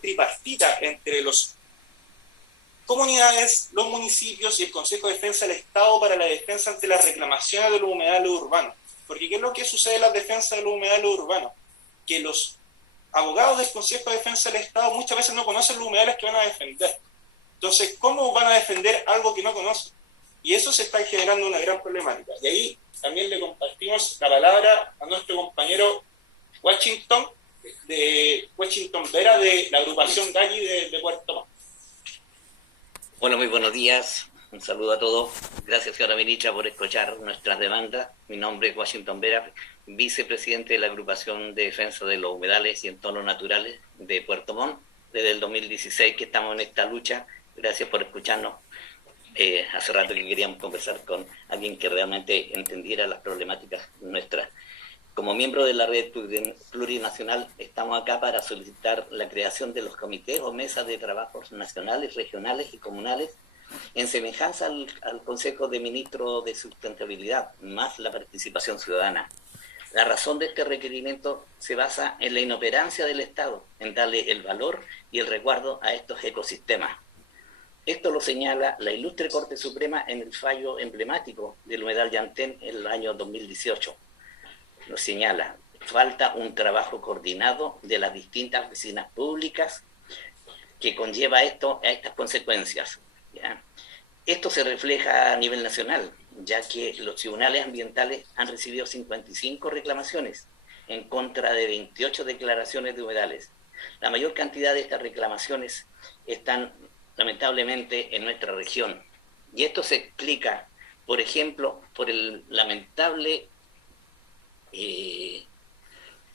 tripartita entre los comunidades, los municipios y el Consejo de Defensa del Estado para la defensa ante las reclamaciones de los humedales urbanos. Porque ¿qué es lo que sucede en la defensa de los humedales urbanos? Que los abogados del Consejo de Defensa del Estado muchas veces no conocen los humedales que van a defender. Entonces, ¿cómo van a defender algo que no conocen? Y eso se está generando una gran problemática. Y ahí también le compartimos la palabra a nuestro compañero Washington Vera, de la agrupación Galli de Puerto Montt. Bueno, muy buenos días. Un saludo a todos. Gracias, señora ministra, por escuchar nuestras demandas. Mi nombre es Washington Vera, vicepresidente de la agrupación de defensa de los humedales y entornos naturales de Puerto Montt. Desde el 2016 que estamos en esta lucha. Gracias por escucharnos. Hace rato que queríamos conversar con alguien que realmente entendiera las problemáticas nuestras. Como miembro de la red plurinacional, estamos acá para solicitar la creación de los comités o mesas de trabajos nacionales, regionales y comunales, en semejanza al Consejo de Ministros de Sustentabilidad, más la participación ciudadana. La razón de este requerimiento se basa en la inoperancia del Estado, en darle el valor y el resguardo a estos ecosistemas. Esto lo señala la ilustre Corte Suprema en el fallo emblemático del humedal Llantén en el año 2018. Nos señala, falta un trabajo coordinado de las distintas oficinas públicas que conlleva a estas consecuencias, ¿ya? Esto se refleja a nivel nacional, ya que los tribunales ambientales han recibido 55 reclamaciones en contra de 28 declaraciones de humedales. La mayor cantidad de estas reclamaciones están lamentablemente en nuestra región. Y esto se explica, por ejemplo, por el lamentable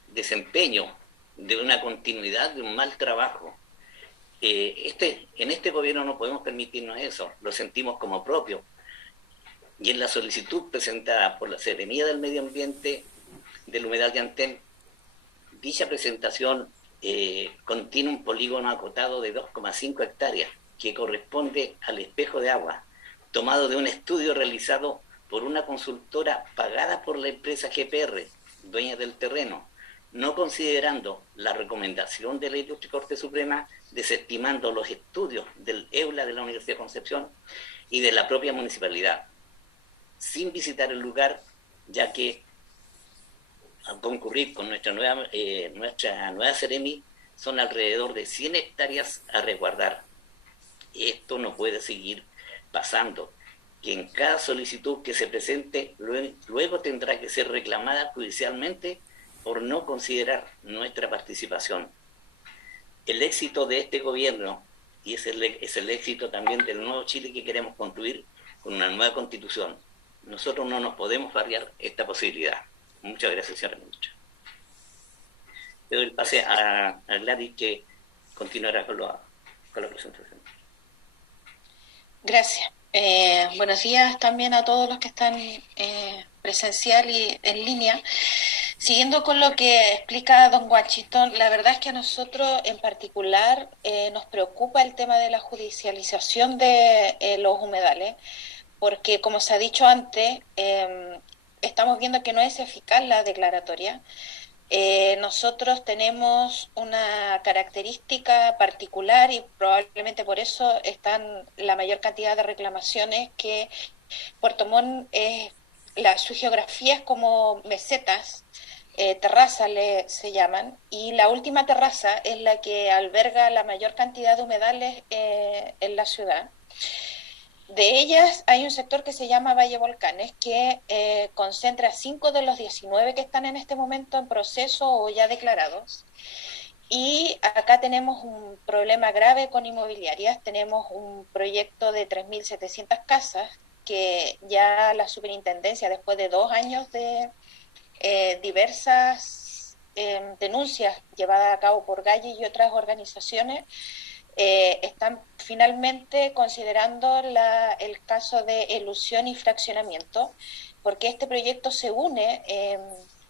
desempeño de una continuidad de un mal trabajo. En este gobierno no podemos permitirnos eso, lo sentimos como propio. Y en la solicitud presentada por la Seremía del Medio Ambiente del humedal Llantén, dicha presentación contiene un polígono acotado de 2,5 hectáreas que corresponde al espejo de agua, tomado de un estudio realizado por una consultora pagada por la empresa GPR, dueña del terreno, no considerando la recomendación de la ilustre Corte Suprema, desestimando los estudios del EULA de la Universidad de Concepción y de la propia municipalidad, sin visitar el lugar, ya que al concurrir con nuestra nueva Seremi son alrededor de 100 hectáreas a resguardar. Esto no puede seguir pasando, que en cada solicitud que se presente luego tendrá que ser reclamada judicialmente por no considerar nuestra participación. El éxito de este gobierno, y es el éxito también del nuevo Chile que queremos construir con una nueva constitución. Nosotros no nos podemos barriar esta posibilidad. Muchas gracias, señora ministra. Le doy el pase a Gladys, que continuará con la presentación. Gracias. Buenos días también a todos los que están presencial y en línea. Siguiendo con lo que explica don Washington, la verdad es que a nosotros en particular nos preocupa el tema de la judicialización de los humedales, porque como se ha dicho antes, estamos viendo que no es eficaz la declaratoria. Nosotros tenemos una característica particular y probablemente por eso están la mayor cantidad de reclamaciones, que Puerto Montt, su geografía es como mesetas, terrazas se llaman, y la última terraza es la que alberga la mayor cantidad de humedales en la ciudad. De ellas hay un sector que se llama Valle Volcanes, que concentra 5 de los 19 que están en este momento en proceso o ya declarados. Y acá tenemos un problema grave con inmobiliarias. Tenemos un proyecto de 3.700 casas que ya la superintendencia, después de 2 años de diversas denuncias llevadas a cabo por Galli y otras organizaciones, están finalmente considerando el caso de elusión y fraccionamiento, porque este proyecto se une,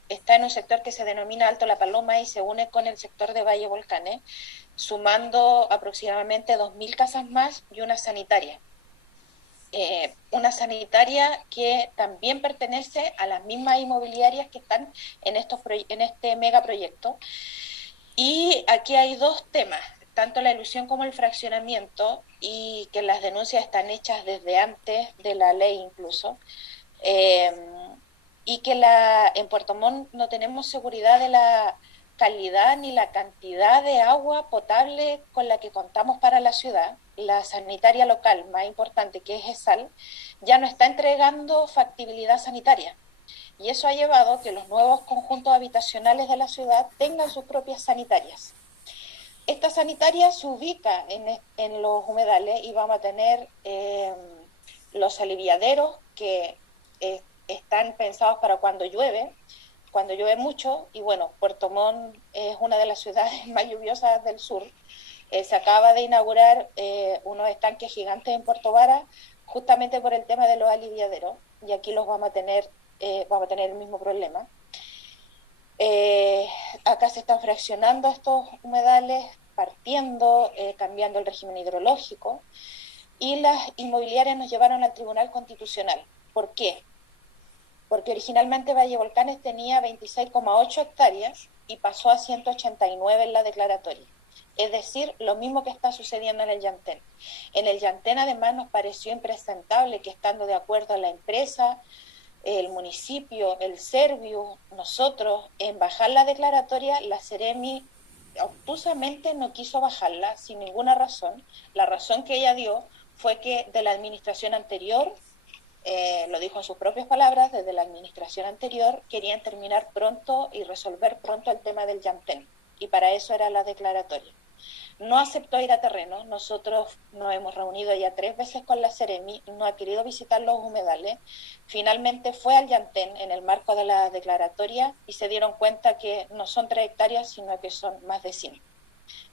está en un sector que se denomina Alto La Paloma y se une con el sector de Valle Volcanes, sumando aproximadamente 2.000 casas más y una sanitaria. Una sanitaria que también pertenece a las mismas inmobiliarias que están en este megaproyecto. Y aquí hay 2 temas. tanto la ilusión como el fraccionamiento, y que las denuncias están hechas desde antes de la ley incluso, y que en Puerto Montt no tenemos seguridad de la calidad ni la cantidad de agua potable con la que contamos para la ciudad. La sanitaria local, más importante, que es ESAL, ya no está entregando factibilidad sanitaria. Y eso ha llevado a que los nuevos conjuntos habitacionales de la ciudad tengan sus propias sanitarias. Esta sanitaria se ubica en los humedales y vamos a tener los aliviaderos que están pensados para cuando llueve mucho, y bueno, Puerto Montt es una de las ciudades más lluviosas del sur. Se acaba de inaugurar unos estanques gigantes en Puerto Vara, justamente por el tema de los aliviaderos, y aquí los vamos a tener el mismo problema. Acá se están fraccionando estos humedales, partiendo, cambiando el régimen hidrológico, y las inmobiliarias nos llevaron al Tribunal Constitucional. ¿Por qué? Porque originalmente Valle Volcanes tenía 26,8 hectáreas y pasó a 189 en la declaratoria. Es decir, lo mismo que está sucediendo en el Llantén. En el Llantén, además, nos pareció impresentable que, estando de acuerdo a la empresa, el municipio, el Serviu, nosotros, en bajar la declaratoria, la Ceremi obtusamente no quiso bajarla sin ninguna razón. La razón que ella dio fue que de la administración anterior, lo dijo en sus propias palabras, desde la administración anterior querían terminar pronto y resolver pronto el tema del Llantén, y para eso era la declaratoria. No aceptó ir a terreno. Nosotros nos hemos reunido ya 3 veces con la Ceremi, no ha querido visitar los humedales. Finalmente fue al Llantén en el marco de la declaratoria y se dieron cuenta que no son 3 hectáreas, sino que son más de 100.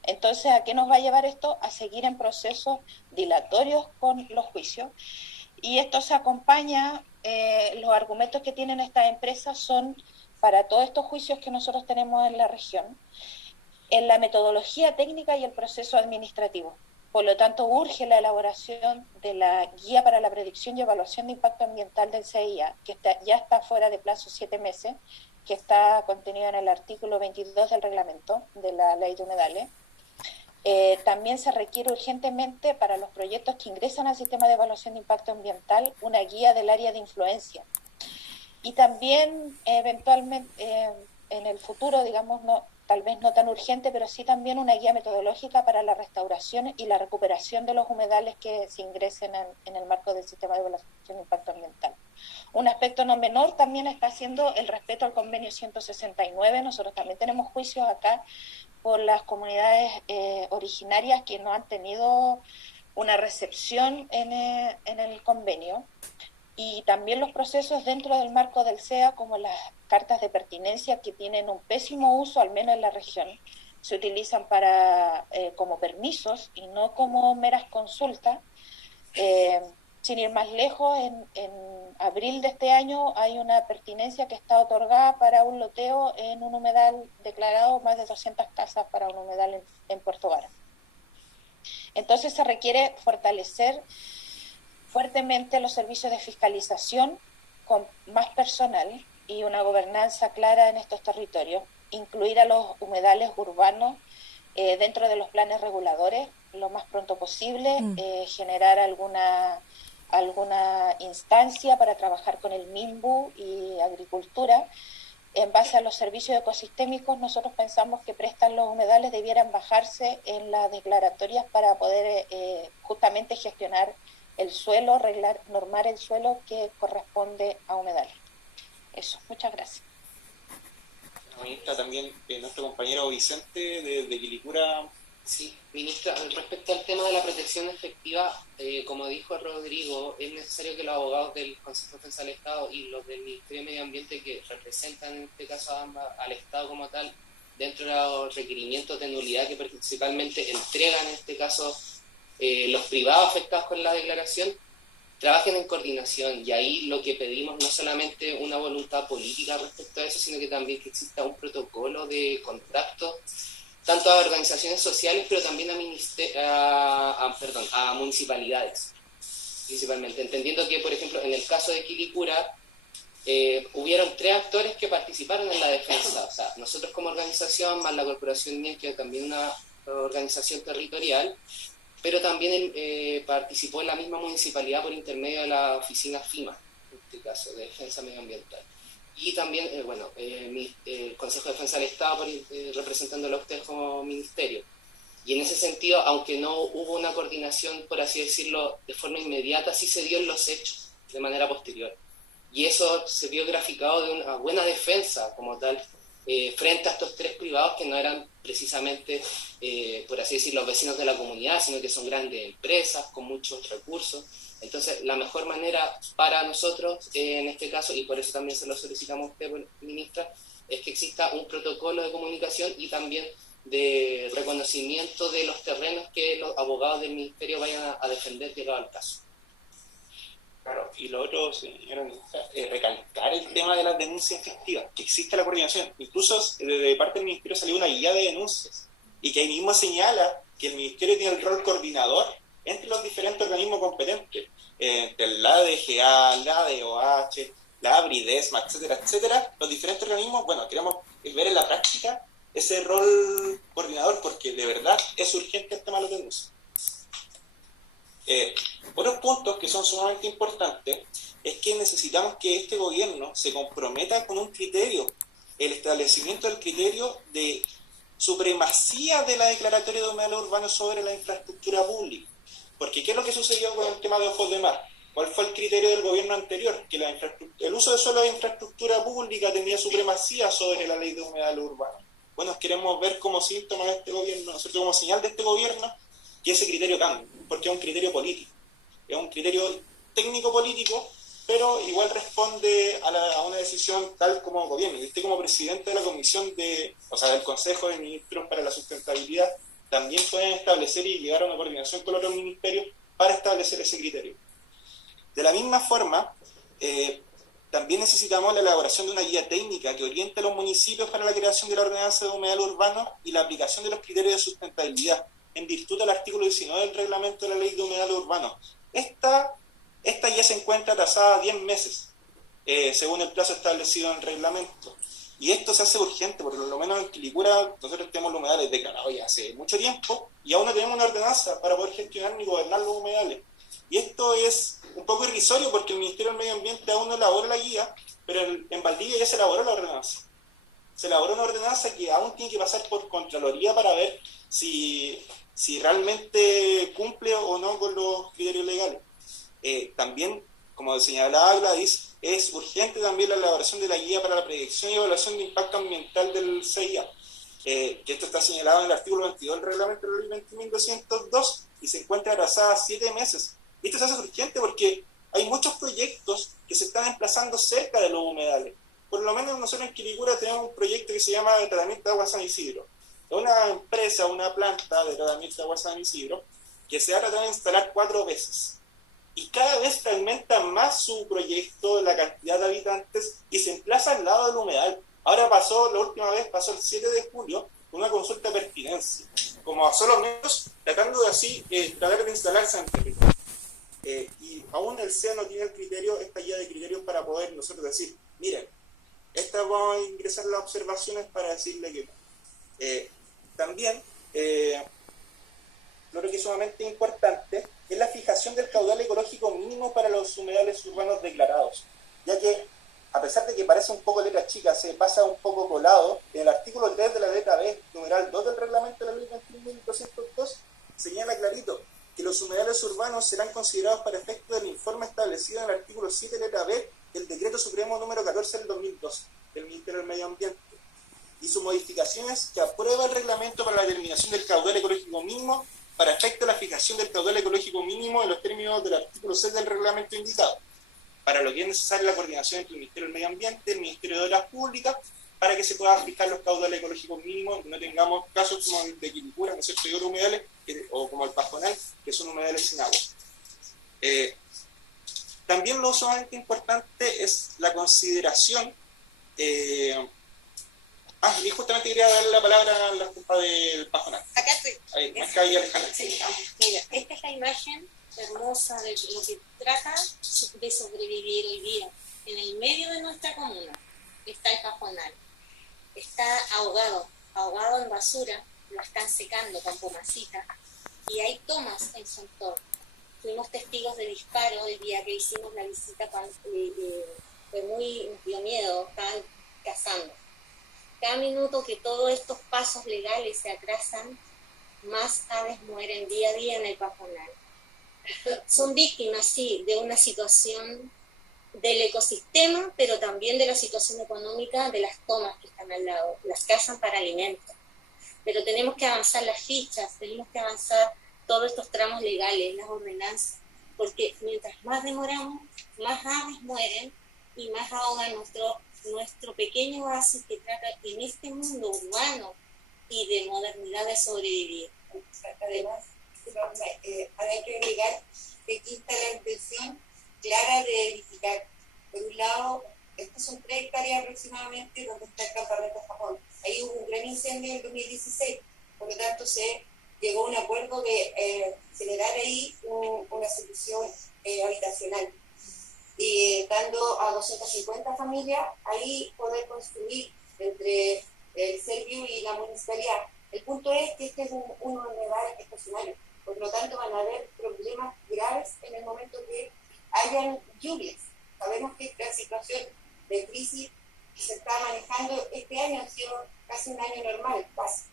Entonces, ¿a qué nos va a llevar esto? A seguir en procesos dilatorios con los juicios. Y esto se acompaña, los argumentos que tienen estas empresas son para todos estos juicios que nosotros tenemos en la región, en la metodología técnica y el proceso administrativo. Por lo tanto, urge la elaboración de la Guía para la Predicción y Evaluación de Impacto Ambiental del CIA, que ya está fuera de plazo 7 meses, que está contenida en el artículo 22 del reglamento de la Ley de Humedales. También se requiere urgentemente, para los proyectos que ingresan al sistema de evaluación de impacto ambiental, una guía del área de influencia. Y también, eventualmente, en el futuro, digamos, tal vez no tan urgente, pero sí también una guía metodológica para la restauración y la recuperación de los humedales que se ingresen en el marco del sistema de evaluación de impacto ambiental. Un aspecto no menor también está siendo el respeto al convenio 169. Nosotros también tenemos juicios acá por las comunidades originarias que no han tenido una recepción en el convenio, y también los procesos dentro del marco del SEA, como las cartas de pertinencia, que tienen un pésimo uso, al menos en la región. Se utilizan como permisos y no como meras consultas. Sin ir más lejos, en abril de este año hay una pertinencia que está otorgada para un loteo en un humedal declarado, más de 200 casas para un humedal en Puerto Vara. Entonces se requiere fortalecer fuertemente los servicios de fiscalización con más personal y una gobernanza clara en estos territorios, incluir a los humedales urbanos dentro de los planes reguladores lo más pronto posible, generar alguna instancia para trabajar con el MIMBU y agricultura. En base a los servicios ecosistémicos, nosotros pensamos que prestan los humedales debieran bajarse en las declaratorias para poder justamente gestionar el suelo, normar el suelo que corresponde a humedales. Eso, muchas gracias. Ministra, también nuestro compañero Vicente de Quilicura. Sí, ministra, respecto al tema de la protección efectiva, como dijo Rodrigo, es necesario que los abogados del Consejo de Defensa del Estado y los del Ministerio de Medio Ambiente, que representan en este caso al Estado como tal, dentro de los requerimientos de nulidad que principalmente entregan en este caso los privados afectados con la declaración, trabajen en coordinación. Y ahí lo que pedimos no solamente una voluntad política respecto a eso, sino que también que exista un protocolo de contacto tanto a organizaciones sociales, pero también a municipalidades, principalmente. Entendiendo que, por ejemplo, en el caso de Quilicura, hubieron 3 actores que participaron en la defensa. O sea, nosotros como organización, más la Corporación NIEN, que también una organización territorial, pero también participó en la misma municipalidad por intermedio de la oficina FIMA, en este caso, de Defensa Medioambiental. Y también, el Consejo de Defensa del Estado, representándolo a ustedes como ministerio. Y en ese sentido, aunque no hubo una coordinación, por así decirlo, de forma inmediata, sí se dio en los hechos, de manera posterior. Y eso se vio graficado de una buena defensa, como tal, frente a estos tres privados que no eran precisamente, por así decirlo, los vecinos de la comunidad, sino que son grandes empresas con muchos recursos. Entonces, la mejor manera para nosotros, en este caso, y por eso también se lo solicitamos a usted, ministra, es que exista un protocolo de comunicación y también de reconocimiento de los terrenos que los abogados del ministerio vayan a defender llegado al caso. Claro, y lo otro, señora ministra, recalcar el tema de las denuncias efectivas, que existe la coordinación. Incluso de parte del ministerio salió una guía de denuncias, y que ahí mismo señala que el ministerio tiene el rol coordinador entre los diferentes organismos competentes, entre la DGA, la DOH, la ABRIDESMA, etcétera, etcétera. Los diferentes organismos, bueno, queremos ver en la práctica ese rol coordinador, porque de verdad es urgente el tema de las denuncias. Otros puntos que son sumamente importantes es que necesitamos que este gobierno se comprometa con un criterio, el establecimiento del criterio de supremacía de la declaratoria de humedales urbanos sobre la infraestructura pública. Porque ¿qué es lo que sucedió con el tema de Ojos de Mar? ¿Cuál fue el criterio del gobierno anterior? Que el uso de suelo de infraestructura pública tenía supremacía sobre la ley de humedales urbanos. Bueno, queremos ver como síntoma de este gobierno, nosotros como señal de este gobierno, que ese criterio cambie, porque es un criterio político, es un criterio técnico-político, pero igual responde a una decisión tal como gobierno. Y usted como presidente de la comisión del Consejo de Ministros para la Sustentabilidad, también pueden establecer y llegar a una coordinación con otros ministerios para establecer ese criterio. De la misma forma, también necesitamos la elaboración de una guía técnica que oriente a los municipios para la creación de la ordenanza de humedal urbano y la aplicación de los criterios de sustentabilidad, en virtud del artículo 19 del reglamento de la ley de humedales urbanos. Esta ya se encuentra atrasada 10 meses, según el plazo establecido en el reglamento. Y esto se hace urgente, porque por lo menos en Quilicura nosotros tenemos los humedales declarados ya hace mucho tiempo, y aún no tenemos una ordenanza para poder gestionar ni gobernar los humedales. Y esto es un poco irrisorio porque el Ministerio del Medio Ambiente aún no elabora la guía, pero en Valdivia ya se elaboró la ordenanza. Se elaboró una ordenanza que aún tiene que pasar por Contraloría para ver si realmente cumple o no con los criterios legales. También, como señalaba Gladys, es urgente también la elaboración de la guía para la predicción y evaluación de impacto ambiental del CIA, que esto está señalado en el artículo 22 del reglamento de la ley 20.202 y se encuentra atrasada 7 meses. Y esto se hace urgente porque hay muchos proyectos que se están emplazando cerca de los humedales. Por lo menos nosotros en Quilicura tenemos un proyecto que se llama de tratamiento de agua San Isidro. Es una empresa, una planta de tratamiento de agua San Isidro que se ha tratado de instalar 4 veces. Y cada vez aumenta más su proyecto, la cantidad de habitantes, y se emplaza al lado del humedal. Ahora la última vez pasó el 7 de julio, con una consulta de pertinencia, como a solo menos, tratando de así tratar de instalarse en el territorio. Y aún el CEA no tiene el criterio, esta guía de criterios para poder nosotros decir, miren, vamos a ingresar las observaciones para decirle que no. También, lo que es sumamente importante es la fijación del caudal ecológico mínimo para los humedales urbanos declarados, ya que, a pesar de que parece un poco letra chica, se pasa un poco colado, en el artículo 3 de la letra B, numeral 2 del reglamento de la ley 21.202, señala clarito que los humedales urbanos serán considerados para efecto del informe establecido en el artículo 7, letra B, del Decreto Supremo número 14 del 2002, del Ministerio del Medio Ambiente, y sus modificaciones que aprueba el reglamento para la determinación del caudal ecológico mínimo para efecto de la fijación del caudal ecológico mínimo en los términos del artículo 6 del reglamento indicado, para lo que es necesaria la coordinación entre el Ministerio del Medio Ambiente, el Ministerio de Obras Públicas, para que se puedan fijar los caudales ecológicos mínimos y no tengamos casos como el de Quilicura, ¿no es cierto?, y otros humedales, o como el Pajonal, que son humedales sin agua. También lo sumamente importante es la consideración. Y justamente quería darle la palabra a la jefa del Pajonal. Acá estoy. Ahí, más que ahí, Alejandra. Sí, mira, esta es la imagen hermosa de lo que trata de sobrevivir hoy día. En el medio de nuestra comuna está el Pajonal. Está ahogado en basura, la están secando con pomacita y hay tomas en su entorno. Fuimos testigos de disparos el día que hicimos la visita, nos dio miedo, estaban cazando. Cada minuto que todos estos pasos legales se atrasan, más aves mueren día a día en el pajonal. Son víctimas, sí, de una situación del ecosistema, pero también de la situación económica de las tomas que están al lado. Las cazan para alimentos. Pero tenemos que avanzar las fichas, tenemos que avanzar todos estos tramos legales, las ordenanzas, porque mientras más demoramos, más aves mueren y más ahogan nuestro pequeño oasis que trata en este mundo urbano y de modernidad de sobrevivir. Además, hay que agregar que aquí está la intención clara de edificar. Por un lado, estas son 3 hectáreas aproximadamente donde está el campamento Japón. Ahí hubo un gran incendio en el 2016, por lo tanto se llegó a un acuerdo de generar ahí una solución habitacional. Y dando a 250 familias, ahí poder construir entre el Serviu y la municipalidad. El punto es que este es un humedal estacionario, por lo tanto van a haber problemas graves en el momento que hayan lluvias. Sabemos que esta situación de crisis que se está manejando este año ha sido casi un año normal, casi.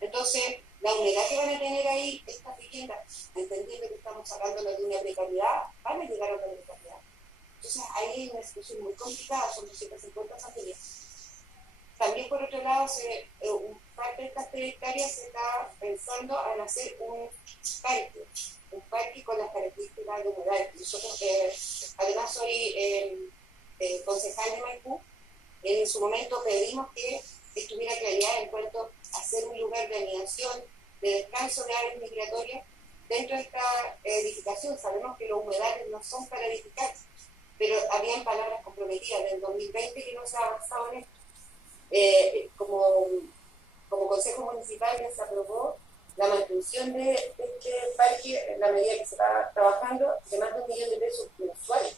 Entonces, la humedad que van a tener ahí estas viviendas, entendiendo que estamos hablando de una precariedad, van a llegar a una precariedad. Entonces, ahí hay una situación muy complicada, son 250 familias. También, por otro lado, parte de estas 3 hectáreas se está pensando en hacer un parque con las características de humedad. Nosotros, además, soy concejal de Maipú. En su momento pedimos que estuviera claridad en cuanto a hacer un lugar de anidación, de descanso de aves migratorias dentro de esta edificación. Sabemos que los humedales no son para edificar, pero habían palabras comprometidas del 2020 que no se ha avanzado en esto. Como Consejo Municipal ya se aprobó la mantención de este parque en la medida que se va trabajando de más de $1 millón mensuales.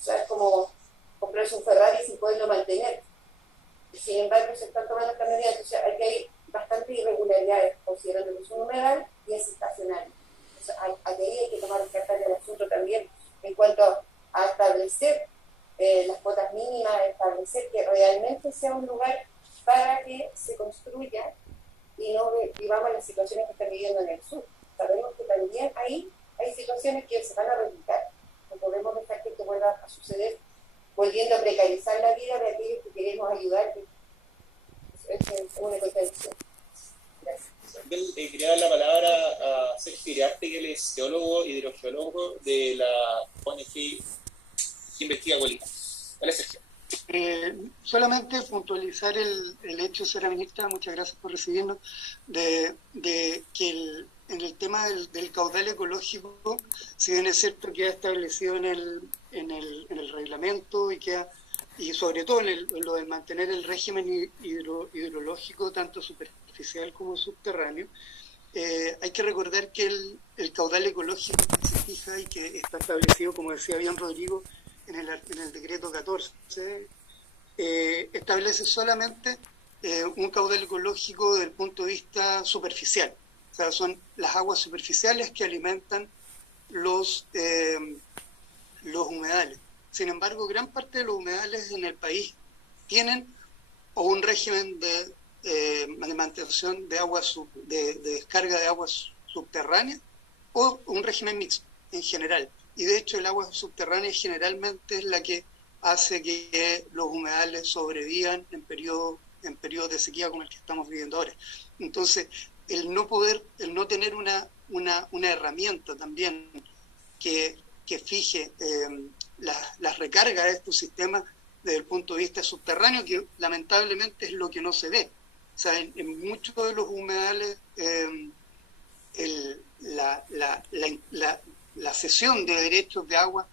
O sea, es como comprarse un Ferrari sin poderlo mantener. Y sin embargo, se están tomando esta medida. Entonces, aquí hay bastantes irregularidades, considerando que es un humedal y es estacionario. O sea, aquí hay que tomar cartas del asunto también en cuanto a establecer las cuotas mínimas, establecer que realmente sea un lugar para que se construya y no vivamos las situaciones que están viviendo en el sur. Sabemos que también ahí hay situaciones que se van a replicar. No podemos dejar que esto vuelva a suceder, volviendo a precarizar la vida de aquellos que queremos ayudar. Es una contradicción. Gracias. Quería dar la palabra a Sergio Iriarte, que él es geólogo, hidrogeólogo de la ONG que investiga Colina. Hola, Sergio. Solamente puntualizar el hecho, señora ministra, muchas gracias por recibirnos, de que en el tema del caudal ecológico, si bien es cierto que ha establecido en el reglamento y sobre todo en lo de mantener el régimen hidrológico tanto superficial como subterráneo, hay que recordar que el caudal ecológico que se fija y que está establecido, como decía bien Rodrigo, en el decreto 14, establece solamente un caudal ecológico desde el punto de vista superficial. O sea, son las aguas superficiales que alimentan los humedales. Sin embargo, gran parte de los humedales en el país tienen o un régimen de mantención de aguas de descarga de aguas subterráneas o un régimen mixto en general. Y de hecho el agua subterránea generalmente es la que hace que los humedales sobrevivan en periodos de sequía como el que estamos viviendo ahora. Entonces, el no tener una herramienta también que fije las recargas de estos sistemas desde el punto de vista subterráneo, que lamentablemente es lo que no se ve. O sea, en muchos de los humedales la cesión de derechos de agua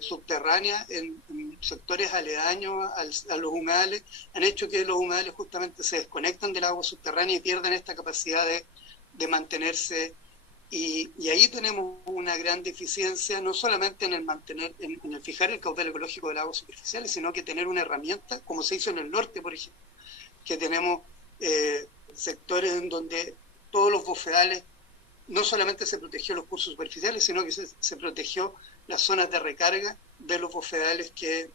subterránea en sectores aledaños a los humedales han hecho que los humedales justamente se desconectan del agua subterránea y pierdan esta capacidad de mantenerse, y ahí tenemos una gran deficiencia, no solamente en el fijar el caudal ecológico del agua superficial, sino que tener una herramienta, como se hizo en el norte, por ejemplo, que tenemos sectores en donde todos los bofedales, no solamente se protegió los cursos superficiales, sino que se protegió las zonas de recarga de los bofedales que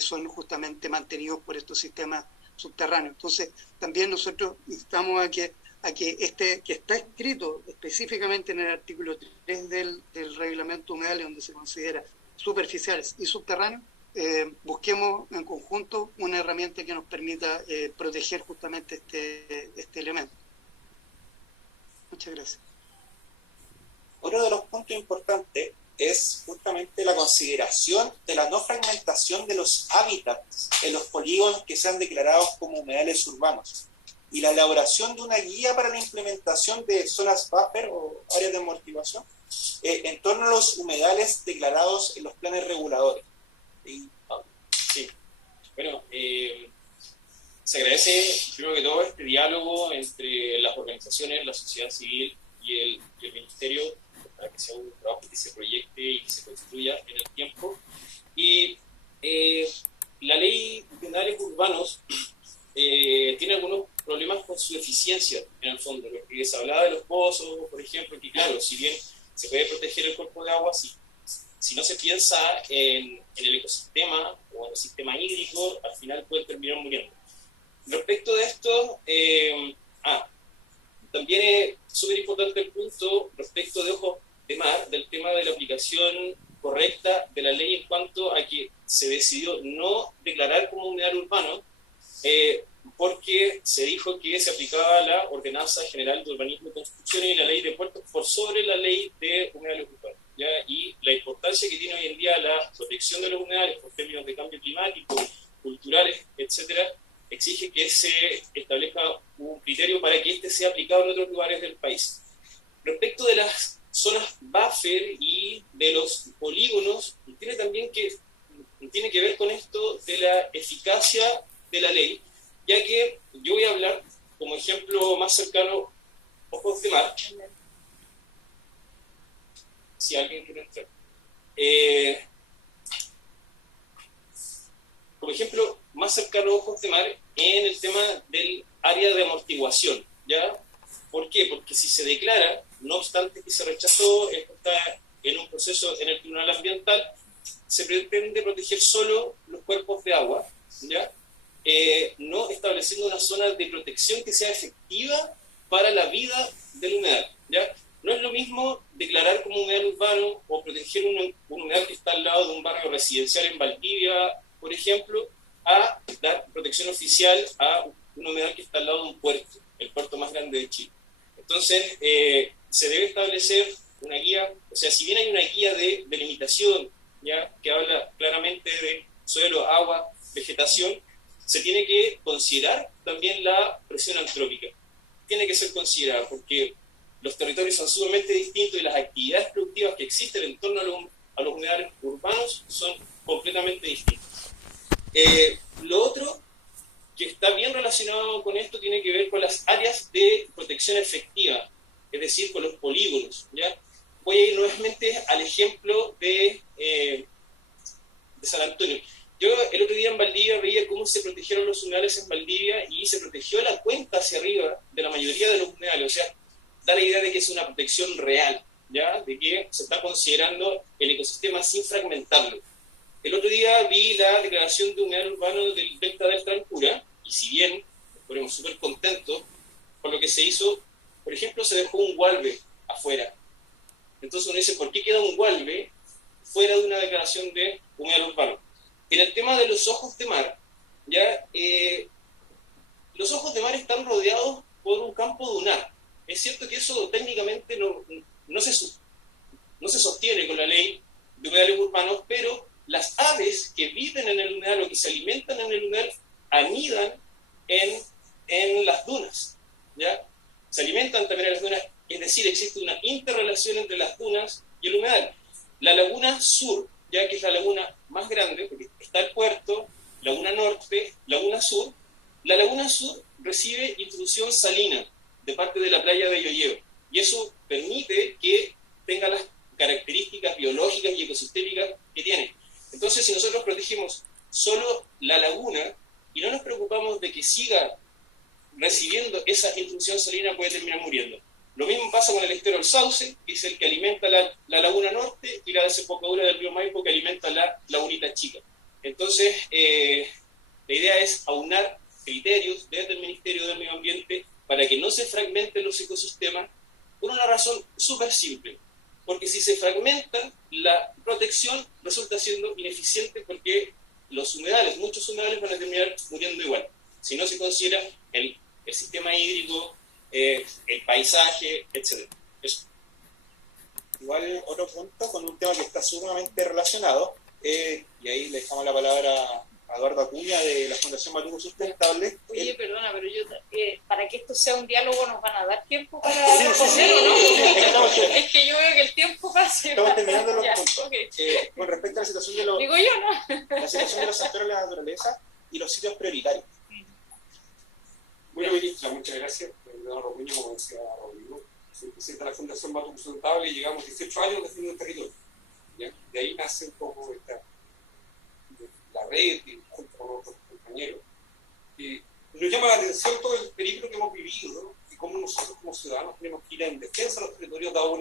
son justamente mantenidos por estos sistemas subterráneos. Entonces, también nosotros instamos a que que está escrito específicamente en el artículo 3 del reglamento humedal, donde se considera superficiales y subterráneos, busquemos en conjunto una herramienta que nos permita proteger justamente este elemento. Muchas gracias. Otro de los puntos importantes es justamente la consideración de la no fragmentación de los hábitats en los polígonos que sean declarados como humedales urbanos y la elaboración de una guía para la implementación de zonas buffer o áreas de amortiguación en torno a los humedales declarados en los planes reguladores. Sí. Bueno, se agradece primero que todo este diálogo entre las organizaciones, la sociedad civil y el Ministerio para que sea un trabajo que se proyecte y que se construya en el tiempo. Y la ley de humedales urbanos tiene algunos problemas con su eficiencia en el fondo, porque se hablaba de los pozos, por ejemplo, que claro, si bien se puede proteger el cuerpo de agua, si no se piensa en el ecosistema o en el sistema hídrico, al final pueden terminar muriendo. Respecto de esto, también es súper importante el punto respecto de ojos de mar, del tema de la aplicación correcta de la ley en cuanto a que se decidió no declarar como humedal urbano, porque se dijo que se aplicaba la Ordenanza General de Urbanismo y Construcción y la Ley de Puertos por sobre la Ley de Humedales Urbanos, ¿ya? Y la importancia que tiene hoy en día la protección de los humedales por términos de cambio climático, culturales, etcétera, exige que se establezca un criterio para que este sea aplicado en otros lugares del país. Respecto de las zonas buffer y de los polígonos, tiene que ver con esto de la eficacia de la ley, ya que yo voy a hablar como ejemplo más cercano, Ojos de Mar, si alguien quiere entrar. Como ejemplo más cercano, Ojos de Mar, en el tema del área de amortiguación, ¿ya? ¿Por qué? Porque si se declara, no obstante que se rechazó, esto está en un proceso en el Tribunal Ambiental, se pretende proteger solo los cuerpos de agua, ¿ya? No estableciendo una zona de protección que sea efectiva para la vida del humedal, ¿ya? No es lo mismo declarar como humedal urbano o proteger un humedal que está al lado de un barrio residencial en Valdivia, por ejemplo, a dar protección oficial a un humedal que está al lado de un puerto, el puerto más grande de Chile. Entonces, se debe establecer una guía, o sea, si bien hay una guía de delimitación, ¿ya? Que habla claramente de suelo, agua, vegetación, se tiene que considerar también la presión antrópica. Tiene que ser considerada porque los territorios son sumamente distintos y las actividades productivas que existen en torno a los humedales urbanos son completamente distintas. Lo otro que está bien relacionado con esto tiene que ver con las áreas de protección efectiva, es decir, con los polígonos, ¿ya? Voy a ir nuevamente al ejemplo de San Antonio. Yo el otro día en Valdivia veía cómo se protegieron los humedales en Valdivia y se protegió la cuenca hacia arriba de la mayoría de los humedales, o sea, da la idea de que es una protección real, ¿ya? De que se está considerando el ecosistema sin fragmentarlo. El otro día vi la declaración de humedal urbano del Delta del Trancura, y si bien nos ponemos súper contentos con lo que se hizo, por ejemplo, se dejó un gualbe afuera. Entonces uno dice, ¿por qué queda un gualbe fuera de una declaración de humedal urbano? En el tema de los ojos de mar, ¿ya? Los ojos de mar están rodeados por un campo dunar. Es cierto que eso técnicamente no se sostiene con la ley de humedales urbanos, pero las aves que viven en el humedal o que se alimentan en el humedal anidan en las dunas, ¿ya? Se alimentan también en las dunas, es decir, existe una interrelación entre las dunas y el humedal. La laguna sur, ya que es la laguna más grande, porque está el puerto, laguna norte, laguna sur, la laguna sur recibe intrusión salina de parte de la playa de Yoyeo, y eso permite que tenga las características biológicas y ecosistémicas que tiene. Entonces, si nosotros protegemos solo la laguna y no nos preocupamos de que siga esa intrusión salina puede terminar muriendo. Lo mismo pasa con el estero del Sauce, que es el que alimenta la laguna norte, y la desembocadura del río Maipo, que alimenta la lagunita chica. Entonces, la idea es aunar criterios desde el Ministerio del Medio Ambiente para que no se fragmenten los ecosistemas, por una razón súper simple. Porque si se fragmentan, la protección resulta siendo ineficiente, porque los humedales, muchos humedales van a terminar muriendo igual. Si no se considera el sistema hídrico, el paisaje, etc. Eso. Igual otro punto con un tema que está sumamente relacionado, y ahí le dejamos la palabra a Eduardo Acuña de la Fundación Batuco Sustentable. Oye, perdona, pero yo, para que esto sea un diálogo, ¿nos van a dar tiempo para responder o no? Es que yo veo que el tiempo pasa. Estamos terminando los ya, puntos. okay. Con respecto a la situación de los... Digo yo, ¿no? La situación de los santuarios de la naturaleza y los sitios prioritarios. Bueno, ministra, muchas gracias. Don Rocuño, como decía Rodrigo, soy presidente de la Fundación Batuco Sustentable y llevamos 18 años defendiendo el territorio. ¿Ya? De ahí nace un poco la red, junto con otros compañeros. Nos llama la atención todo el peligro que hemos vivido, ¿no? Y cómo nosotros como ciudadanos tenemos que ir en defensa de los territorios dado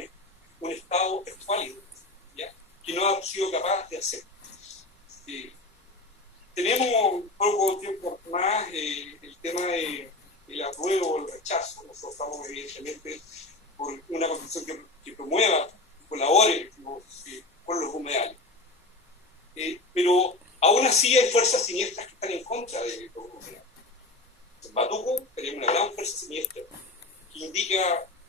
un estado escuálido, ¿ya? Que no ha sido capaz de hacer. Tenemos poco tiempo más el tema del apruebo o el rechazo. Nosotros estamos evidentemente por una constitución que promueva, colabore con los humedales. Pero aún así hay fuerzas siniestras que están en contra de los humedales. En Batuco tenemos una gran fuerza siniestra que indica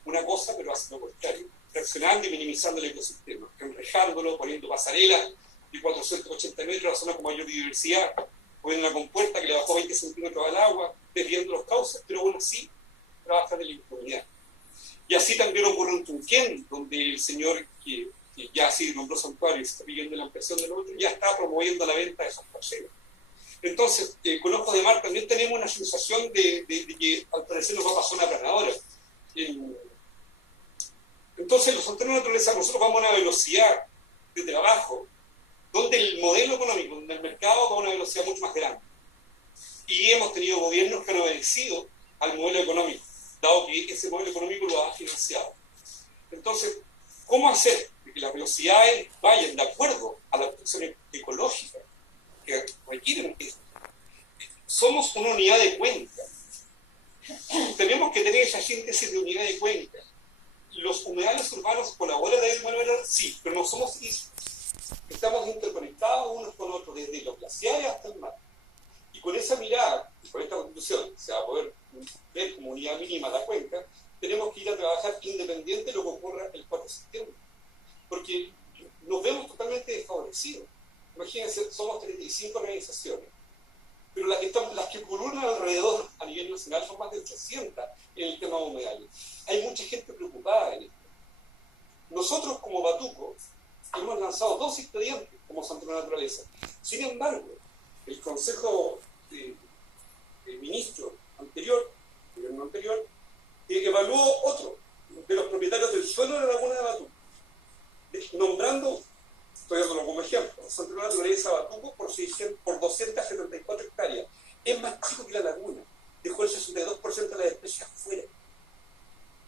una cosa pero hace lo contrario, fraccionando y minimizando el ecosistema, enrejándolo, poniendo pasarelas de 480 metros a la zona con mayor biodiversidad, poniendo una compuerta que le bajó 20 centímetros al agua, desviando los cauces, pero aún así trabajan en la impunidad. Y así también ocurre en Tunquén, donde el señor que ya sí nombró santuario y se está pidiendo la ampliación del otro, ya está promoviendo la venta de esos parcelas. Entonces, con Ojos de Mar también tenemos una sensación de que al parecer nos va a pasar una aplanadora. Entonces, los santuarios de naturaleza, nosotros vamos a una velocidad de trabajo, donde el modelo económico, donde el mercado va a una velocidad mucho más grande. Y hemos tenido gobiernos que han obedecido al modelo económico, dado que ese modelo económico lo ha financiado. Entonces, ¿cómo hacer que las velocidades vayan de acuerdo a la protección ecológica que requieren esto? Somos una unidad de cuenca. Tenemos que tener esa síntesis de unidad de cuenca. Los humedales urbanos colaboran de alguna manera, sí, pero no somos islas. Estamos interconectados unos con otros, desde los glaciares hasta el mar. Y con esa mirada, y con esta conclusión, se va a poder ver como unidad mínima la cuenca, tenemos que ir a trabajar independiente de lo que ocurra el 4 de septiembre. Porque nos vemos totalmente desfavorecidos. Imagínense, somos 35 organizaciones, pero las que pululan alrededor a nivel nacional son más de 800 en el tema humedal. Hay mucha gente preocupada en esto. Nosotros como Batuco hemos lanzado 2 expedientes como Santuario de Naturaleza. Sin embargo, el Consejo de Ministros anterior, el gobierno anterior, evaluó otro de los propietarios del suelo de la laguna de Batuco, nombrando, estoy dándolo como ejemplo, Santuario de Naturaleza Batuco por 274 hectáreas. Es más chico que la laguna, dejó el 62% de las especies afuera.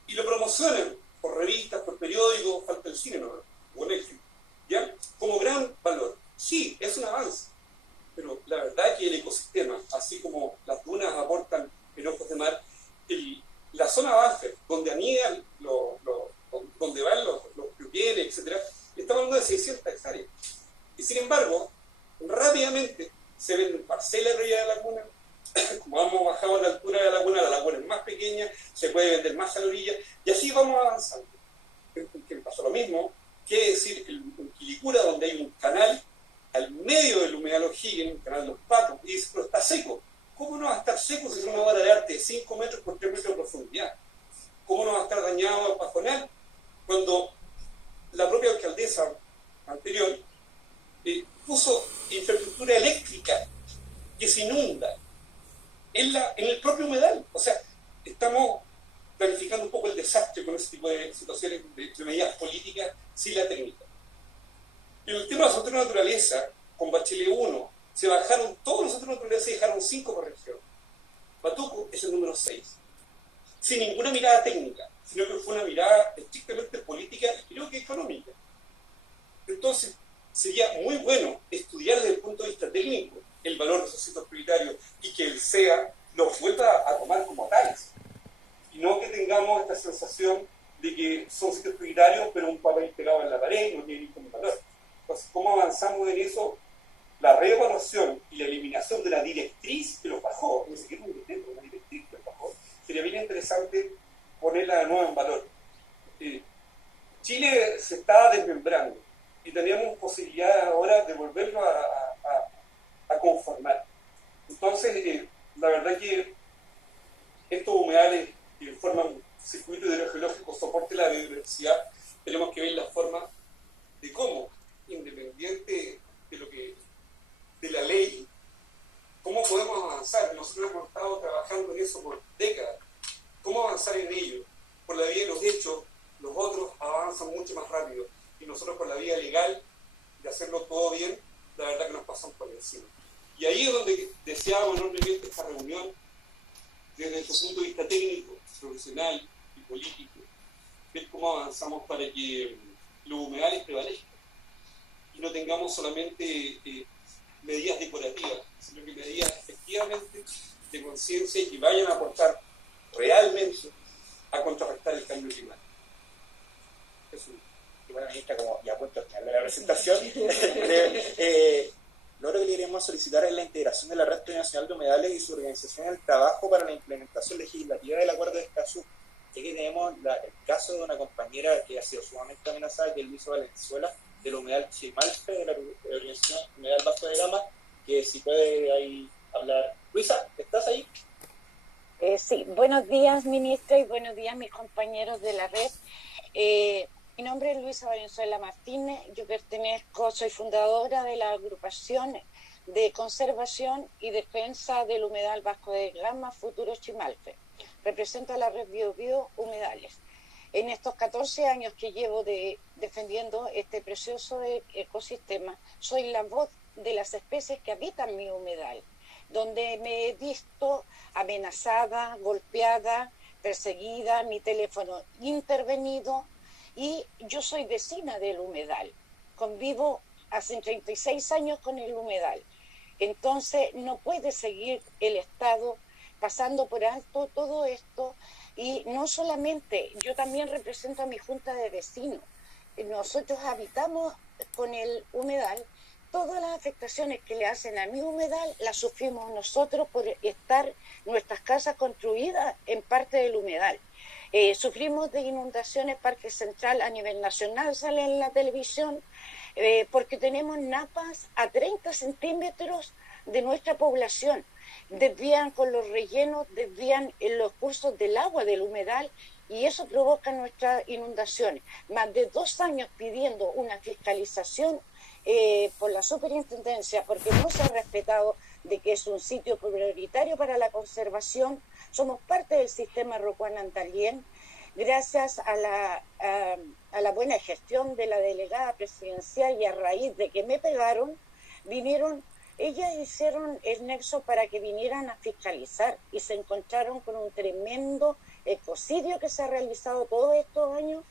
Y lo promocionan por revistas, por periódicos, falta el cine, ¿no? O Netflix, ¿ya? Como gran valor. Sí, es un avance, pero la verdad es que el ecosistema, así como las dunas aportan en Ojos de Mar, la zona baja, donde anidan, donde van los pieles, etc., estamos hablando de 600 hectáreas. Y sin embargo, rápidamente se venden parcelas de la laguna. Como vamos bajando a la altura de la laguna es más pequeña, se puede vender más a la orilla, y así vamos avanzando. Que pasó lo mismo, que decir, en Quilicura, donde hay un canal al medio del humedal O'Higgins, un canal de los Patos, y dice, pero está seco. ¿Cómo no va a estar seco si es una obra de arte de 5 metros por 3 metros de profundidad? ¿Cómo no va a estar dañado el pajonal? Cuando la propia alcaldesa anterior puso infraestructura eléctrica que se inunda en el propio humedal. O sea, estamos planificando un poco el desastre con ese tipo de situaciones, de medidas políticas, sin la técnica. En el tema de los centros de naturaleza, con Bachelet 1, se bajaron todos los centros de naturaleza y dejaron 5 por región. Batuco es el número 6. sin ninguna mirada técnica, sino que fue una mirada estrictamente política y creo que económica. Entonces, sería muy bueno estudiar desde el punto de vista técnico el valor de esos sitios prioritarios y que el SEA los vuelva a tomar como tales. Y no que tengamos esta sensación de que son sitios prioritarios, pero un papel pegado en la pared no tiene ningún valor. Entonces, ¿cómo avanzamos en eso? La reevaluación y la eliminación de la directriz que los bajó, ni siquiera un decreto, una directriz que los bajó, sería bien interesante ponerla de nuevo en valor. Chile se está desmembrando y tenemos posibilidad ahora de volverlo a conformar. Entonces, la verdad que estos humedales que forman circuito hidrogeológico soporte la biodiversidad, tenemos que ver la forma de cómo, independiente de la ley, cómo podemos avanzar. Nosotros hemos estado trabajando en eso por décadas. ¿Cómo avanzar en ello? Por la vía de los hechos, los otros avanzan mucho más rápido. Y nosotros por la vía legal, de hacerlo todo bien, la verdad que nos pasan por encima. Y ahí es donde deseábamos enormemente esta reunión, desde su punto de vista técnico, profesional y político, ver cómo avanzamos para que los humedales prevalezcan y no tengamos solamente medidas decorativas, sino que medidas efectivamente de conciencia y que vayan a aportar realmente a contrarrestar el cambio climático. Eso. Y bueno, ministra, como ya puesto a la presentación, lo otro que le queremos solicitar es la integración de la Red Nacional de Humedales y su organización en el trabajo para la implementación legislativa del Acuerdo de Escazú. Aquí tenemos el caso de una compañera que ha sido sumamente amenazada, que es Luisa Valenzuela, del humedal Chimalfe, de la organización Humedal Vasco de Gama, que si puede ahí hablar. Luisa, ¿estás ahí? Sí, buenos días, ministra, y buenos días, mis compañeros de la red. Mi nombre es Luisa Valenzuela Martínez, yo soy fundadora de la agrupación de conservación y defensa del humedal Vasco de Gama, Futuro Chimalfe. Represento a la red Bio Bio Humedales. En estos 14 años que llevo defendiendo este precioso ecosistema, soy la voz de las especies que habitan mi humedal, donde me he visto amenazada, golpeada, perseguida, mi teléfono intervenido, y yo soy vecina del humedal. Convivo hace 36 años con el humedal. Entonces no puede seguir el Estado pasando por alto todo esto. Y no solamente, yo también represento a mi junta de vecinos. Nosotros habitamos con el humedal. Todas las afectaciones que le hacen a mi humedal las sufrimos nosotros por estar nuestras casas construidas en parte del humedal. Sufrimos de inundaciones, Parque Central a nivel nacional sale en la televisión, porque tenemos napas a 30 centímetros de nuestra población. Desvían con los rellenos, desvían en los cursos del agua del humedal, y eso provoca nuestras inundaciones. Más de 2 años pidiendo una fiscalización por la superintendencia, porque no se ha respetado de que es un sitio prioritario para la conservación. Somos parte del sistema Rocuán-Antalien, gracias a la buena gestión de la delegada presidencial, y a raíz de que me pegaron, ellas hicieron el nexo para que vinieran a fiscalizar, y se encontraron con un tremendo ecocidio que se ha realizado todos estos años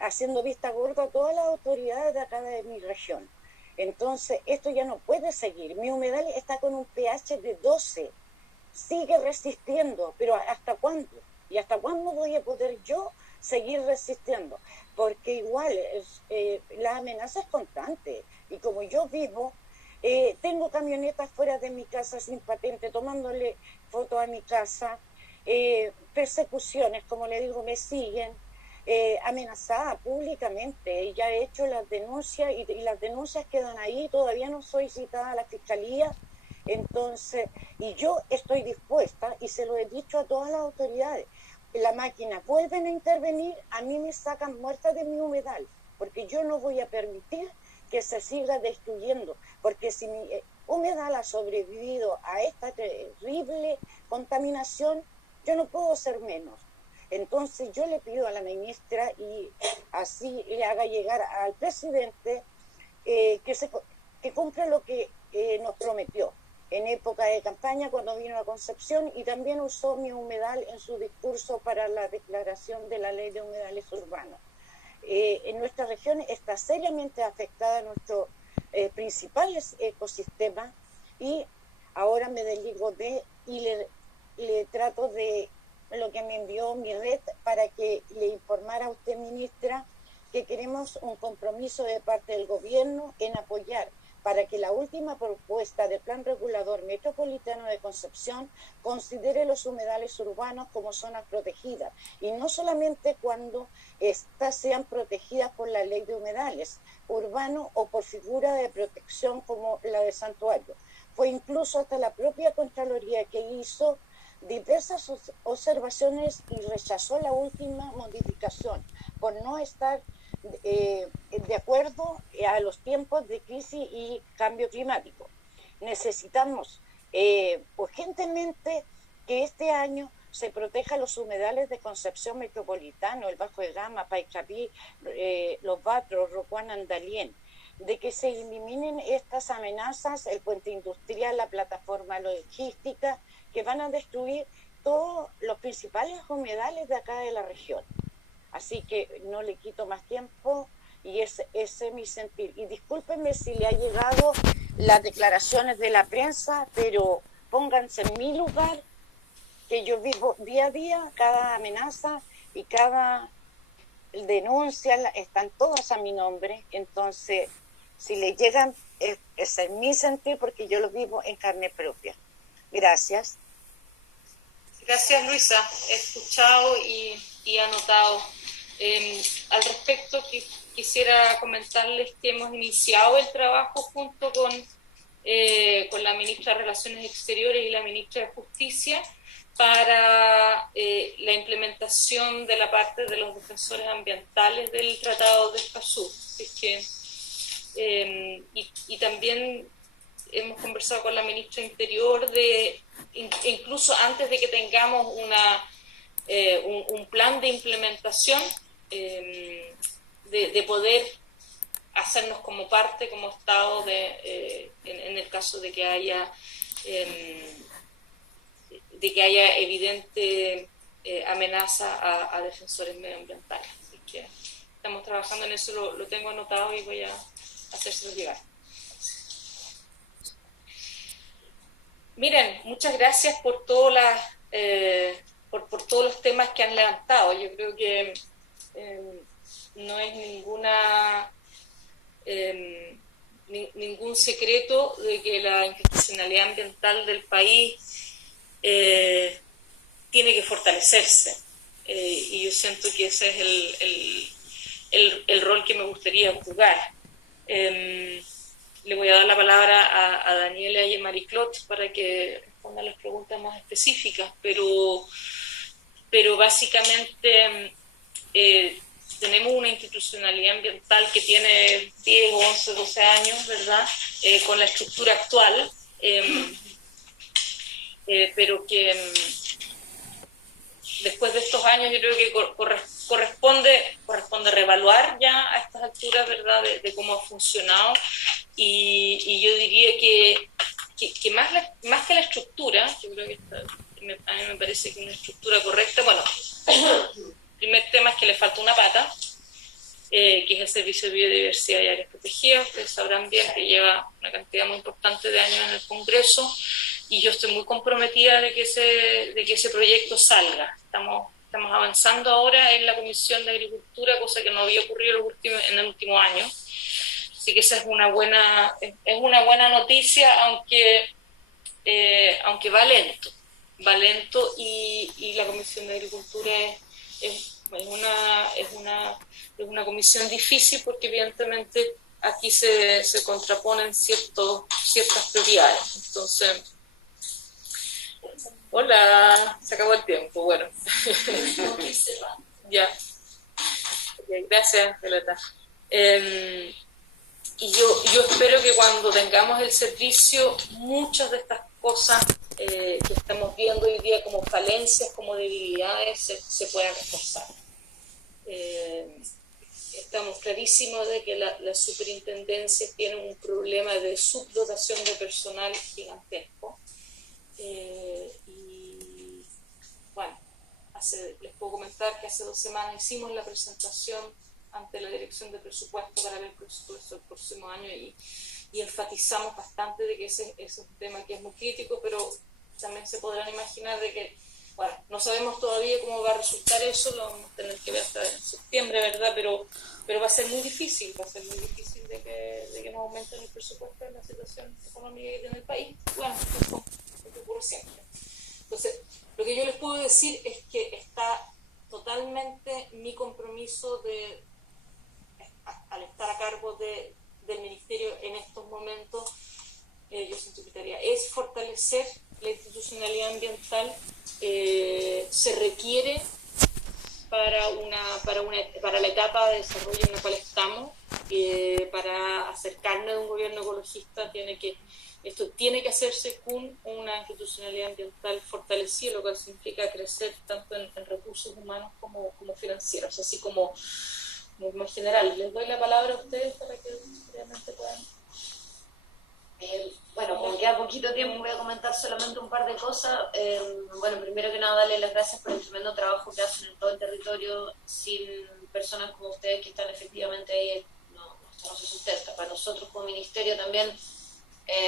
haciendo vista gorda a todas las autoridades de acá de mi región. Entonces, esto ya no puede seguir. Mi humedal está con un pH de 12, sigue resistiendo, pero ¿hasta cuándo? ¿Y hasta cuándo voy a poder yo seguir resistiendo? Porque igual la amenaza es constante, y como yo vivo, tengo camionetas fuera de mi casa sin patente, tomándole fotos a mi casa, persecuciones, como le digo, me siguen, amenazada públicamente, y ya he hecho las denuncias, y las denuncias quedan ahí, todavía no soy citada a la fiscalía. Entonces, y yo estoy dispuesta, y se lo he dicho a todas las autoridades, la máquina vuelven a intervenir, a mí me sacan muerta de mi humedal, porque yo no voy a permitir que se siga destruyendo, porque si mi humedal ha sobrevivido a esta terrible contaminación, yo no puedo ser menos. Entonces yo le pido a la ministra, y así le haga llegar al presidente, que cumpla lo que nos prometió, en época de campaña cuando vino a Concepción, y también usó mi humedal en su discurso para la declaración de la ley de humedales urbanos. En nuestra región está seriamente afectada nuestro principales ecosistemas, y ahora me desligo y le trato de lo que me envió mi red para que le informara a usted, ministra, que queremos un compromiso de parte del gobierno en apoyar para que la última propuesta del Plan Regulador Metropolitano de Concepción considere los humedales urbanos como zonas protegidas, y no solamente cuando éstas sean protegidas por la ley de humedales urbanos o por figura de protección como la de santuario. Fue incluso hasta la propia Contraloría que hizo diversas observaciones y rechazó la última modificación por no estar de acuerdo a los tiempos de crisis y cambio climático. Necesitamos urgentemente que este año se proteja los humedales de Concepción Metropolitano, el Bajo de Gama, Paicapí, Los Batros, Rocuán, Andalien, de que se eliminen estas amenazas, el puente industrial, la plataforma logística, que van a destruir todos los principales humedales de acá de la región. Así que no le quito más tiempo, y ese es mi sentir. Y discúlpenme si le ha llegado las declaraciones de la prensa, pero pónganse en mi lugar, que yo vivo día a día cada amenaza y cada denuncia, están todas a mi nombre. Entonces, si le llegan, ese es mi sentir, porque yo lo vivo en carne propia. Gracias. Gracias, Luisa. He escuchado y anotado. Al respecto, quisiera comentarles que hemos iniciado el trabajo junto con la ministra de Relaciones Exteriores y la ministra de Justicia para la implementación de la parte de los defensores ambientales del Tratado de Escazú. Así que, y también hemos conversado con la ministra de Interior incluso antes de que tengamos un plan de implementación, de poder hacernos como parte, como Estado, en el caso de que haya evidente amenaza a defensores medioambientales. Así que estamos trabajando en eso, lo tengo anotado y voy a hacérselo llegar. Miren, muchas gracias por todos los temas que han levantado. Yo creo que no es ningún secreto de que la institucionalidad ambiental del país tiene que fortalecerse, y yo siento que ese es el rol que me gustaría jugar. Le voy a dar la palabra a Daniela y a Mariclot para que respondan las preguntas más específicas, pero básicamente tenemos una institucionalidad ambiental que tiene 10, 11, 12 años, ¿verdad? Con la estructura actual, pero que después de estos años yo creo que corresponde reevaluar ya a estas alturas, ¿verdad?, de cómo ha funcionado, y yo diría que más que la estructura, yo creo que a mí me parece que una estructura correcta, bueno, el primer tema es que le falta una pata, que es el Servicio de Biodiversidad y Áreas Protegidas. Ustedes sabrán bien que lleva una cantidad muy importante de años en el Congreso, y yo estoy muy comprometida de que ese proyecto salga. Estamos avanzando ahora en la Comisión de Agricultura, cosa que no había ocurrido en el último año. Así que esa es una buena noticia, aunque va lento, y la Comisión de Agricultura es una comisión difícil, porque evidentemente aquí se contraponen ciertas prioridades. Entonces, hola, se acabó el tiempo, bueno. Ya. Gracias, Violeta. Y yo espero que cuando tengamos el servicio, muchas de estas cosas que estamos viendo hoy día como falencias, como debilidades, se puedan reforzar. estamos clarísimos de que las superintendencias tienen un problema de subdotación de personal gigantesco. Y bueno, les puedo comentar que hace 2 semanas hicimos la presentación ante la Dirección de Presupuesto para ver el presupuesto del próximo año y enfatizamos bastante de que ese es un tema que es muy crítico, pero también se podrán imaginar de que, bueno, no sabemos todavía cómo va a resultar eso, lo vamos a tener que ver hasta en septiembre, ¿verdad? Pero va a ser muy difícil, de que no aumenten el presupuesto en la situación económica que tiene el país. Bueno, es lo que ocurre siempre. Entonces, lo que yo les puedo decir es que está totalmente mi compromiso al estar a cargo del Ministerio en estos momentos, yo soy secretaria, es fortalecer la institucionalidad ambiental. Se requiere para la etapa de desarrollo en la cual estamos, para acercarnos a un gobierno ecologista, esto tiene que hacerse con una institucionalidad ambiental fortalecida, lo cual significa crecer tanto en recursos humanos como financieros, así como en general. Les doy la palabra a ustedes para que realmente puedan. Bueno, como queda poquito tiempo, voy a comentar solamente un par de cosas. Bueno, primero que nada, darle las gracias por el tremendo trabajo que hacen en todo el territorio. Sin personas como ustedes que están efectivamente ahí, no se sustenta. Para nosotros como ministerio también,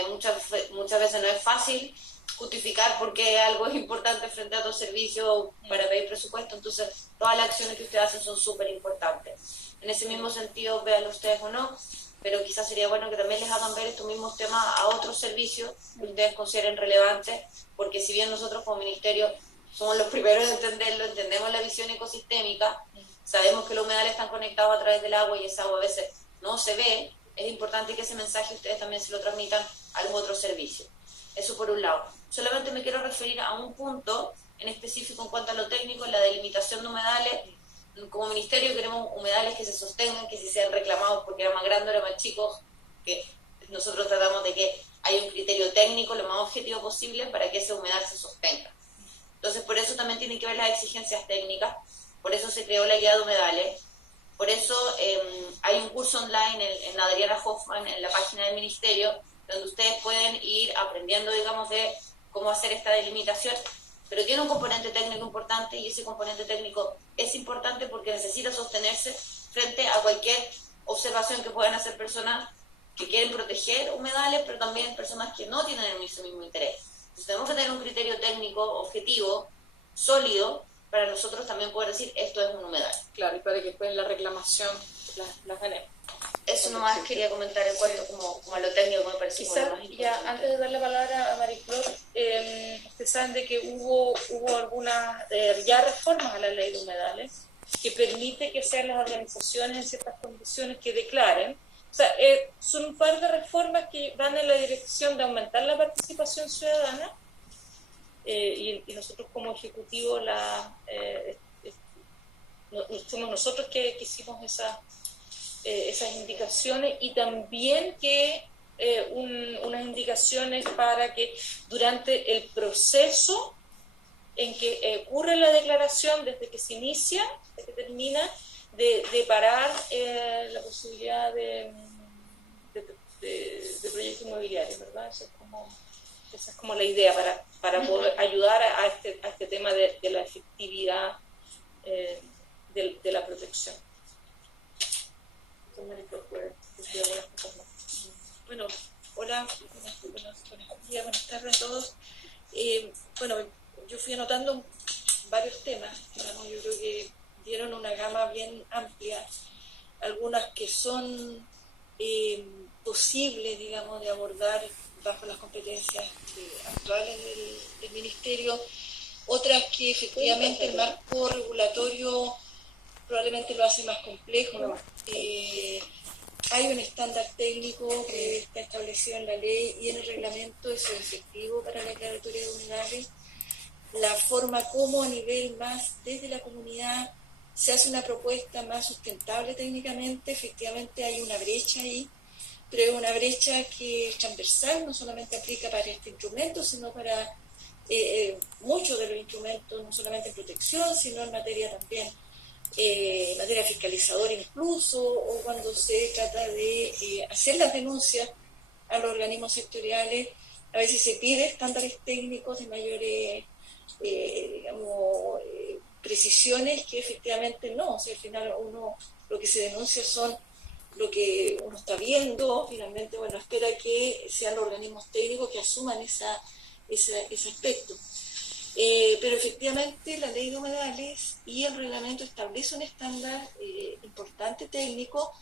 muchas veces no es fácil justificar por qué algo es importante frente a otros servicios para pedir presupuesto. Entonces, todas las acciones que ustedes hacen son súper importantes. En ese mismo sentido, véanlo ustedes o no, pero quizás sería bueno que también les hagan ver estos mismos temas a otros servicios que ustedes consideren relevantes, porque si bien nosotros como ministerio somos los primeros en entenderlo, entendemos la visión ecosistémica, sabemos que los humedales están conectados a través del agua y esa agua a veces no se ve, es importante que ese mensaje ustedes también se lo transmitan a los otros servicios. Eso por un lado. Solamente me quiero referir a un punto en específico en cuanto a lo técnico, la delimitación de humedales. Como ministerio queremos humedales que se sostengan, que si sean reclamados porque era más grande o era más chico, que nosotros tratamos de que haya un criterio técnico lo más objetivo posible para que ese humedal se sostenga. Entonces, por eso también tienen que ver las exigencias técnicas, por eso se creó la guía de humedales, por eso hay un curso online en Adriana Hoffman, en la página del ministerio, donde ustedes pueden ir aprendiendo, digamos, de cómo hacer esta delimitación, pero tiene un componente técnico importante y ese componente técnico es importante porque necesita sostenerse frente a cualquier observación que puedan hacer personas que quieren proteger humedales, pero también personas que no tienen el mismo interés. Entonces tenemos que tener un criterio técnico objetivo, sólido, para nosotros también poder decir esto es un humedal. Claro, y para que después en la reclamación las ganemos. Eso nomás quería comentar en cuanto como a lo técnico, me parece quizás más importante. Ya antes de dar la palabra a Mariclor, ustedes saben de que hubo algunas ya reformas a la ley de humedales que permite que sean las organizaciones en ciertas condiciones que declaren. O sea, son un par de reformas que van en la dirección de aumentar la participación ciudadana y nosotros como ejecutivo somos nosotros que hicimos esas indicaciones y también que unas indicaciones para que durante el proceso en que ocurre la declaración, desde que se inicia hasta que termina, de parar la posibilidad de proyectos inmobiliarios, ¿verdad? Esa es como la idea para poder ayudar a este tema de la efectividad de la protección. Bueno, hola, buenas tardes a todos. Bueno, yo fui anotando varios temas, digamos, yo creo que dieron una gama bien amplia, algunas que son posibles, digamos, de abordar bajo las competencias actuales del Ministerio, otras que efectivamente el marco regulatorio probablemente lo hace más complejo. Hay un estándar técnico que está establecido en la ley y en el reglamento, eso es efectivo para la declaratoria de humedales. La forma como a nivel más desde la comunidad se hace una propuesta más sustentable técnicamente, efectivamente hay una brecha ahí, pero es una brecha que es transversal, no solamente aplica para este instrumento, sino para muchos de los instrumentos, no solamente en protección, sino en materia también en materia fiscalizadora incluso, o cuando se trata de hacer las denuncias a los organismos sectoriales, a veces se pide estándares técnicos de mayores, precisiones que efectivamente no. O sea, al final lo que se denuncia son lo que uno está viendo, finalmente, bueno, espera que sean los organismos técnicos que asuman ese aspecto. Pero efectivamente la ley de humedales y el reglamento establece un estándar importante técnico,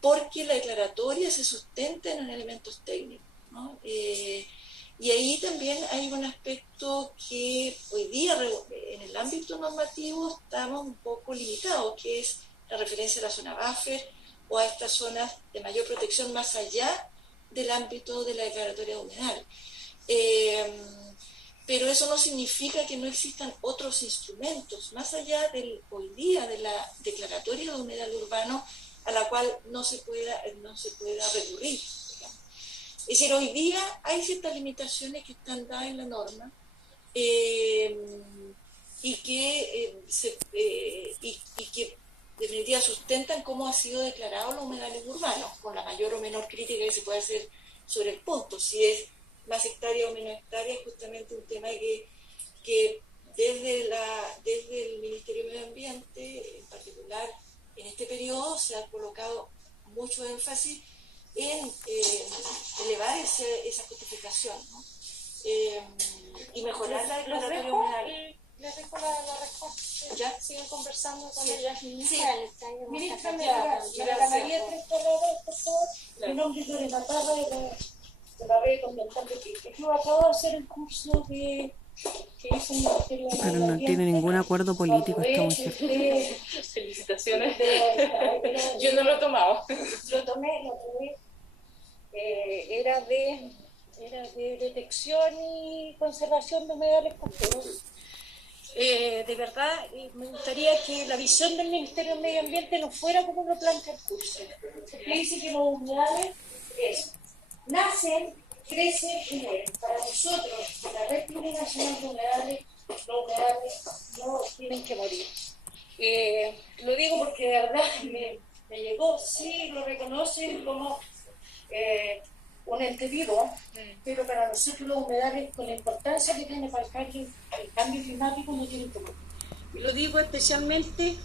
porque la declaratoria se sustenta en elementos técnicos, ¿no? Y ahí también hay un aspecto que hoy día en el ámbito normativo estamos un poco limitados, que es la referencia a la zona buffer o a estas zonas de mayor protección más allá del ámbito de la declaratoria de humedal. Pero eso no significa que no existan otros instrumentos, más allá hoy día de la declaratoria de humedal urbano, a la cual no se pueda recurrir. Es decir, hoy día hay ciertas limitaciones que están dadas en la norma y que definitivamente sustentan cómo ha sido declarado los humedales urbanos, con la mayor o menor crítica que se puede hacer sobre el punto. Si es más hectárea o menos hectárea, es justamente un tema que desde el Ministerio de Medio Ambiente, en particular en este periodo, se ha colocado mucho énfasis en elevar esa justificación, ¿no? Y mejorar la declaratoria humedal. Les dejo la respuesta. ¿Ya? Siguen conversando con ellas. Ministra, me regalaría 3 palabras, por favor. Mi nombre es Lorena Parra, de la red Ambiental de Quique. Yo acabo de hacer el curso que hizo el Ministerio de Medio Ambiente. Pero no tiene ningún acuerdo político esta mujer. Felicitaciones. Yo no lo he tomado. Lo tomé. Era de detección y conservación de humedales costeros. De verdad, me gustaría que la visión del Ministerio de Medio Ambiente no fuera como lo plantea el curso. Se dice que los humedales nacen, crecen y mueren. Para nosotros, la Red Plurinacional de Humedales, los humedales no tienen que morir. Lo digo porque de verdad me llegó, sí lo reconocen como un ente vivo, pero para nosotros los humedales, con la importancia que tiene para el cambio climático, no tienen que morir. Y lo digo especialmente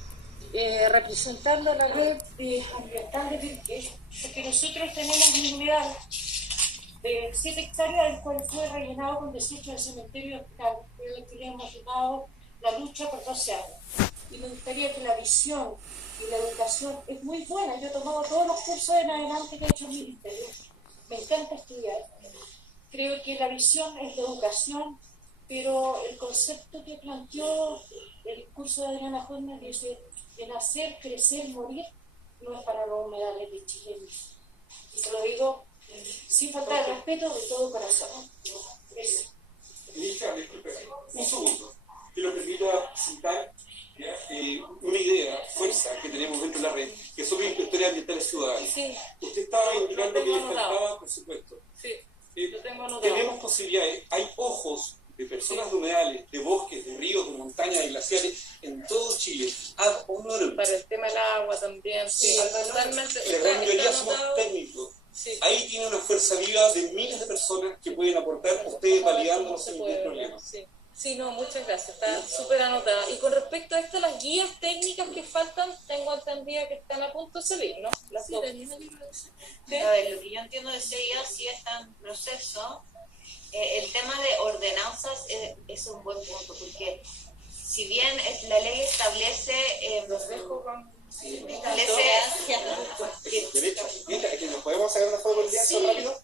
representando a la red ambiental de Pirque, porque nosotros tenemos un humedal de 7 hectáreas, el cual fue rellenado con desechos del cementerio hospital, que es el que le hemos llamado la lucha por 12 años. Y me gustaría que la visión y la educación es muy buena. Yo he tomado todos los cursos en adelante que ha hecho el Ministerio. Me encanta estudiar. Creo que la visión es la educación, pero el concepto que planteó el curso de Adriana Hodner de nacer, crecer, morir, no es para los humedales de Chile. Y se lo digo sin falta de respeto, de todo corazón. Gracias. Ministra, disculpe, un segundo. Que lo permita citar una idea, fuerza que tenemos dentro de la red, que son los inspectores ambientales ciudadanos. Sí. Usted estaba indicando que les faltaba, por supuesto. Sí, lo tengo anotado. Tenemos posibilidades, hay ojos de personas de humedales, de bosques, de ríos, de montañas, de glaciares, en todo Chile. Para el tema del agua también, sí, totalmente. La gran mayoría somos técnicos. Sí. Ahí tiene una fuerza viva de miles de personas que pueden aportar, ustedes validándonos sin ningún problema. Sí, no, muchas gracias, está súper anotada. Y con respecto a esto, las guías técnicas que faltan, tengo entendida que están a punto de salir, ¿no? Las dos. ¿Sí? A ver, lo que yo entiendo de ese guía sí está en proceso. El tema de ordenanzas es un buen punto, porque si bien la ley establece... los dejo con... Derecho, que nos podemos sacar una foto por el día, rápido.